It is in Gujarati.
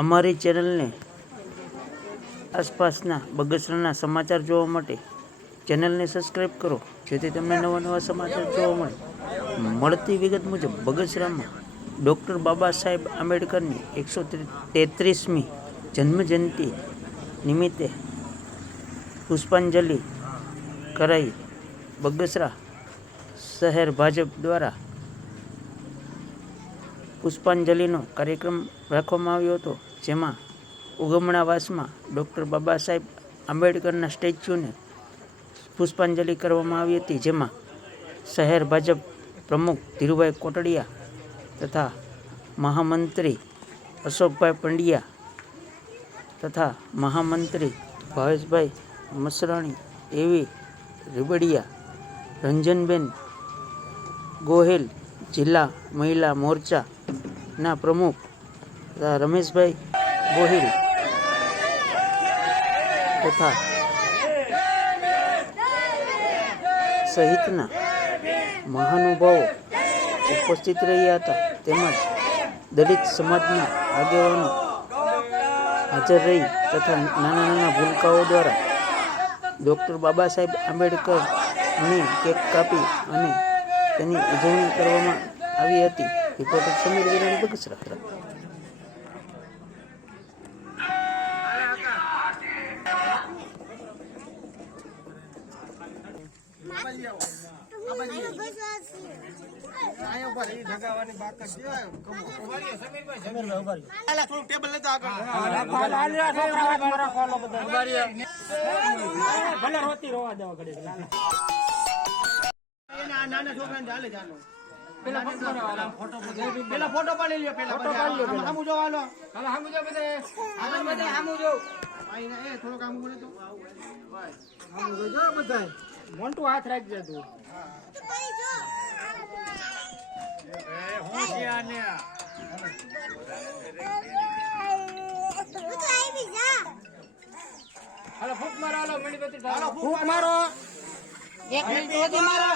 અમારી ચેનલને આસપાસના બગસરાના સમાચાર જોવા માટે ચેનલને સબસ્ક્રાઈબ કરો, જેથી તમને નવા નવા સમાચાર જોવા મળે. મળતી વિગત મુજબ બગસરામાં ડૉક્ટર બાબા સાહેબ આંબેડકરની 133મી જન્મજયંતિ નિમિત્તે પુષ્પાંજલિ કરાઈ. બગસરા શહેર ભાજપ દ્વારા પુષ્પાંજલિનો કાર્યક્રમ રાખવામાં આવ્યો હતો, જેમાં ઉગમણાવાસમાં ડૉક્ટર બાબા સાહેબ આંબેડકરના સ્ટેચ્યુને પુષ્પાંજલિ કરવામાં આવી હતી, જેમાં શહેર ભાજપ પ્રમુખ ધીરુભાઈ કોટડિયા તથા મહામંત્રી અશોકભાઈ પંડ્યા તથા મહામંત્રી ભાવેશભાઈ મસરાણી, એવી રીબડિયા, રંજનબેન ગોહિલ, જિલ્લા મહિલા મોરચાના પ્રમુખ તથા રમેશભાઈ ગોહિલ તથા સહિતના મહાનુભાવો ઉપસ્થિત રહ્યા હતા. તેમજ દલિત સમાજના આગેવાનો હાજર રહી તથા નાના નાના ભૂલકાઓ દ્વારા ડૉક્ટર બાબા સાહેબ આંબેડકરની કેક કાપી અને તેની ઉજવણી કરવામાં આવી હતી. રિપોર્ટર સમીર વિરાણી, બગસરા. પેલા ફોટો પાડી લ્યો, પેલા હામુ જો હાલો, હામુ જો બધે, હામુ જો આઈને એ થોડો કામ કરે તો હામુ જો બધાય મોન્ટુ હાથ રાખજે તું. એ હોશિયાર ને હાલો ફૂક મારો, હાલો મીણબત્તી હાલો ફૂક મારો, એક મિનિટ સુધી મારો.